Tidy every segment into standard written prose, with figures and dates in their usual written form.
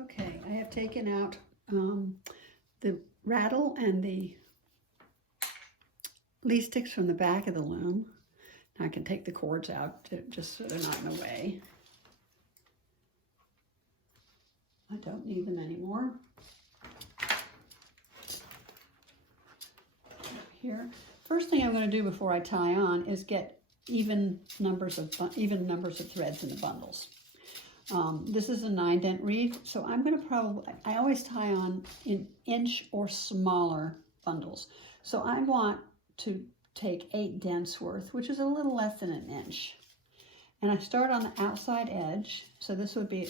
Okay, I have taken out the rattle and the lead sticks from the back of the loom. Now I can take the cords out just so they're not in the way. I don't need them anymore. Here, first thing I'm going to do before I tie on is get even numbers of threads in the bundles. This is a 9-dent reed, so I'm going to I always tie on in inch or smaller bundles. So I want to take 8 dents worth, which is a little less than an inch. And I start on the outside edge, so this would be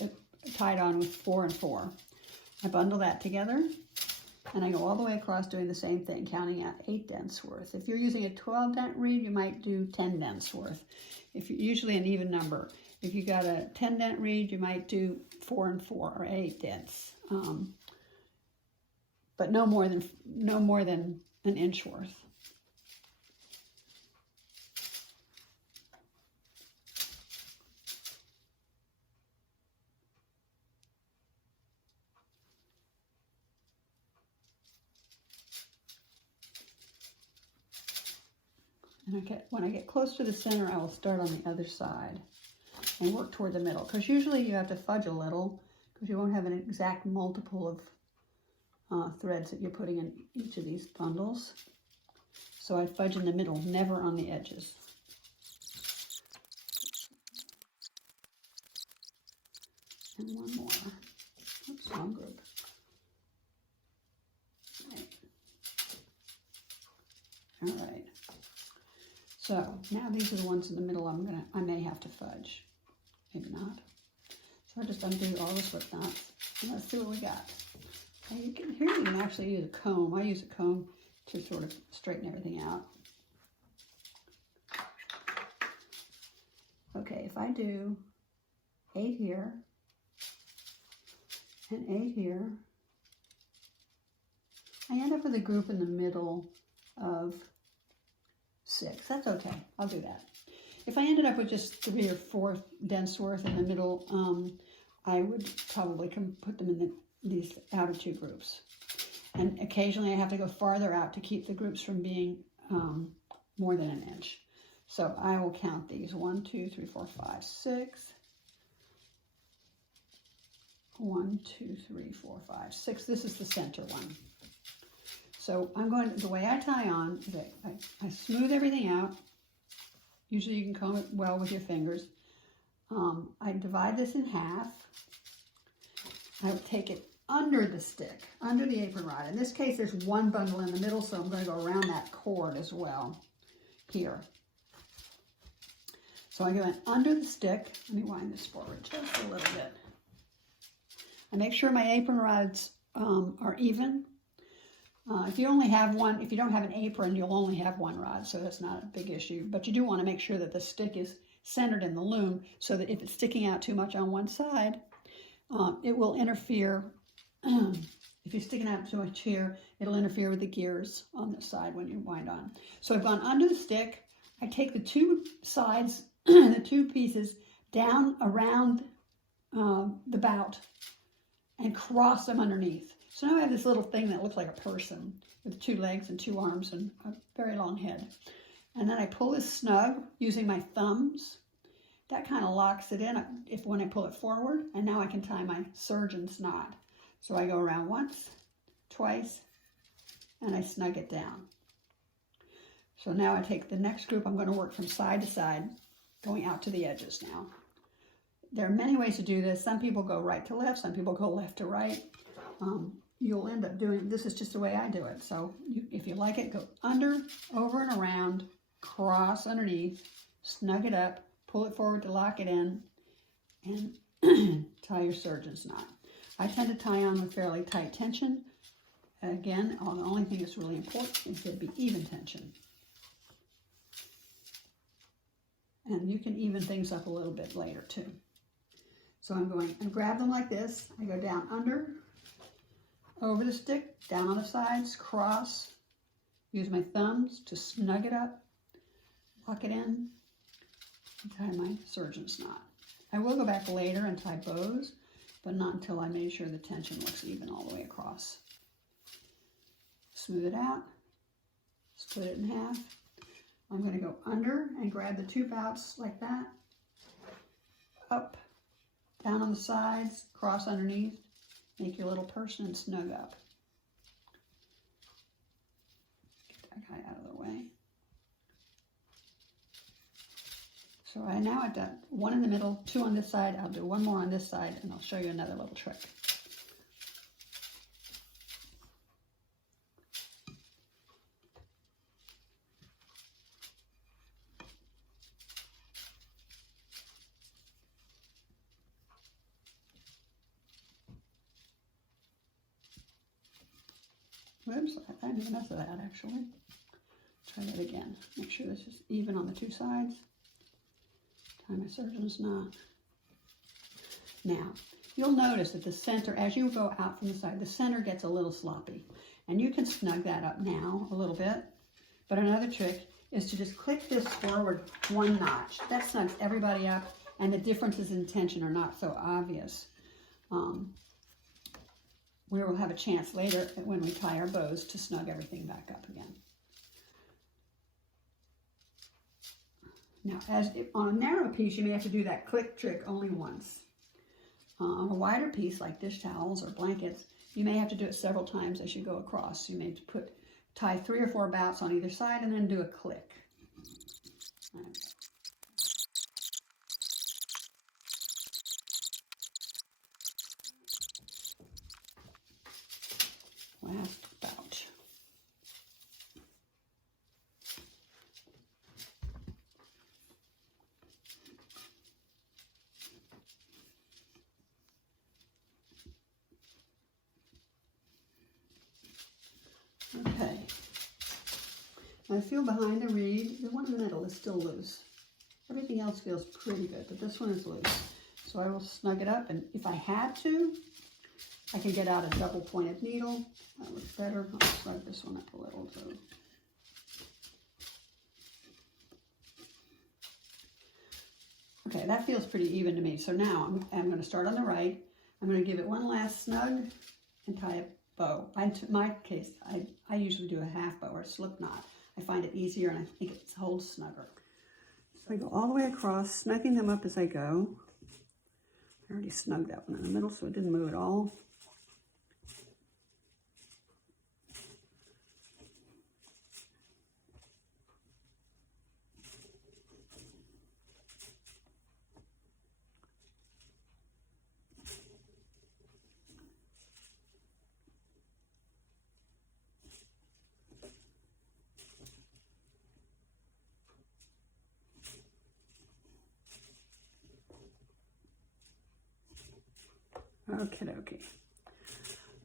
tied on with 4 and 4. I bundle that together, and I go all the way across doing the same thing, counting out 8 dents worth. If you're using a 12-dent reed, you might do 10 dents worth. If you're usually an even number. If you got a 10-dent reed, you might do 4 and 4 or 8 dents, but no more than an inch worth. And when I get close to the center, I will start on the other side and work toward the middle, because usually you have to fudge a little because you won't have an exact multiple of threads that you're putting in each of these bundles. So I fudge in the middle, never on the edges. And one more. Oops, wrong group. All right. So now these are the ones in the middle I may have to fudge. Maybe not. So I just undo all the slip knots and let's see what we got. And here you can actually use a comb. I use a comb to sort of straighten everything out. Okay, if I do 8 here and 8 here, I end up with a group in the middle of 6. That's okay. I'll do that. If I ended up with just 3 or 4 dents worth in the middle, I would probably put them in these outer 2 groups. And occasionally I have to go farther out to keep the groups from being more than an inch. So I will count these. 1, 2, 3, 4, 5, 6. 1, 2, 3, 4, 5, 6. This is the center one. So the way I tie on is I smooth everything out. Usually you can comb it well with your fingers. I divide this in half. I would take it under the stick, under the apron rod. In this case, there's one bundle in the middle, so I'm going to go around that cord as well here. So I go in under the stick. Let me wind this forward just a little bit. I make sure my apron rods are even. If you only have one, if you don't have an apron, you'll only have one rod, so that's not a big issue. But you do want to make sure that the stick is centered in the loom so that if it's sticking out too much on one side, it will interfere. If you're sticking out too much here, it'll interfere with the gears on the side when you wind on. So I've gone under the stick. I take the 2 sides, the 2 pieces down around the bout and cross them underneath. So now I have this little thing that looks like a person with 2 legs and 2 arms and a very long head. And then I pull this snug using my thumbs. That kind of locks it in when I pull it forward. And now I can tie my surgeon's knot. So I go around once, twice, and I snug it down. So now I take the next group. I'm going to work from side to side, going out to the edges now. There are many ways to do this. Some people go right to left. Some people go left to right. You'll end up doing, this is just the way I do it. So if you like it, go under, over and around, cross underneath, snug it up, pull it forward to lock it in, and tie your surgeon's knot. I tend to tie on with fairly tight tension. Again, the only thing that's really important is to be even tension. And you can even things up a little bit later too. So I grab them like this. I go down under, over the stick, down on the sides, cross, use my thumbs to snug it up, lock it in, and tie my surgeon's knot. I will go back later and tie bows but not until I made sure the tension looks even all the way across. Smooth it out, split it in half. I'm going to go under and grab the two bouts like that, up, down on the sides, cross underneath, make your little person and snug up. Get that guy out of the way. So now I've got one in the middle, two on this side. I'll do one more on this side, and I'll show you another little trick. Whoops, I made enough of that actually. Try that again. Make sure this is even on the two sides. Tie my surgeon's knot. Now, you'll notice that the center, as you go out from the side, the center gets a little sloppy. And you can snug that up now a little bit. But another trick is to just click this forward one notch. That snugs everybody up, and the differences in tension are not so obvious. We will have a chance later when we tie our bows to snug everything back up again. Now, on a narrow piece, you may have to do that click trick only once. On a wider piece, like dish towels or blankets, you may have to do it several times as you go across. You may tie 3 or 4 bouts on either side and then do a click. Last bout. Okay. I feel behind the reed, the one in the middle is still loose. Everything else feels pretty good, but this one is loose. So I will snug it up, and if I had to, I can get out a double pointed needle. That looks better. I'll snug this one up a little too. Okay, that feels pretty even to me. So now I'm going to start on the right. I'm going to give it one last snug and tie a bow. In my case, I usually do a half bow or a slip knot. I find it easier and I think it holds snugger. So I go all the way across, snugging them up as I go. I already snugged that one in the middle so it didn't move at all. Okie dokie.